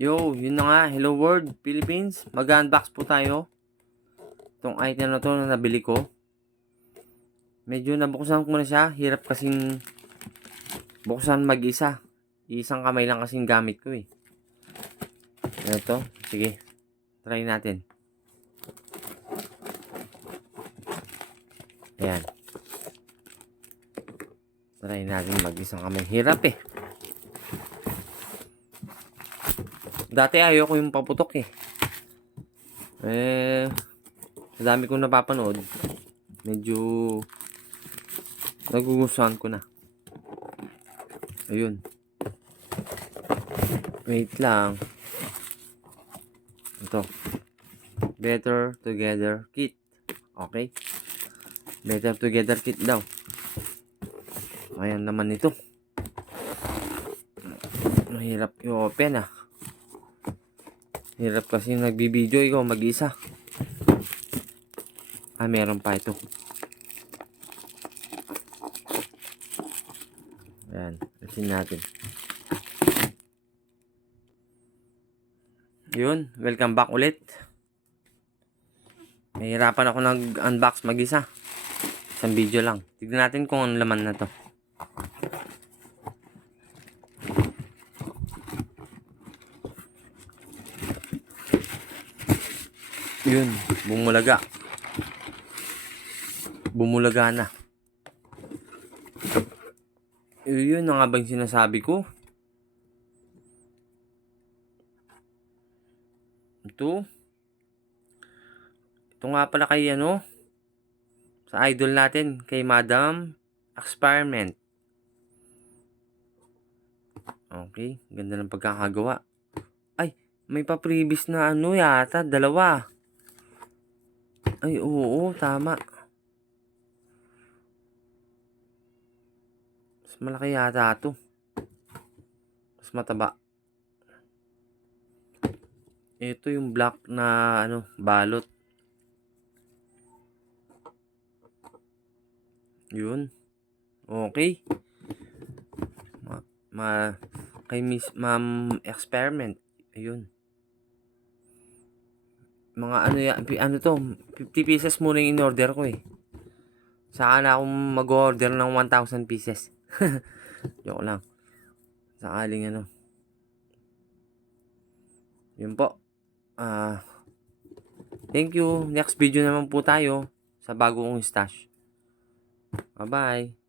Yo, yun na nga. Hello world, Philippines. Mag-unbox po tayo. Itong item na to na nabili ko. Medyo nabuksan ko na siya. Hirap kasing buksan mag-isa. Isang kamay lang kasing gamit ko eh. Ito, sige. Try natin. Ayan. Try natin mag-isang kamay. Hirap eh. Dati ayoko yung paputok eh. Sa dami kong napapanood, medyo nagugustuhan ko na. Ayun. Wait lang. Ito. Better Together Kit. Okay. Better Together Kit daw. Ayan naman ito. Mahirap i-open ah. Hirap kasi nagbibideo ikaw mag-isa. Meron pa ito. Ayan. Asin natin. Yun. Welcome back ulit. Mahirapan ako nag-unbox mag-isa. Isang video lang. Tignan natin kung ano laman na to. Yun. Bumulaga. Bumulaga na. Yun na nga ba yung sinasabi ko? Ito nga pala kay sa idol natin, kay Madam Experiment. Okay, ganda ng pagkakagawa. Ay, may pa-previous na yata, dalawa. Ay, oo, tama. Mas malaki yata ito. Mas mataba. Ito yung black na balot. Yun. Okay. Kay Miss Ma'am Experiment. Ayun. Mga to, 50 pieces muna yung in-order ko eh. Saka na akong mag-order ng 1,000 pieces. Joke lang. Sakaling Yun po. Thank you. Next video naman po tayo sa bago kong stash. Bye-bye.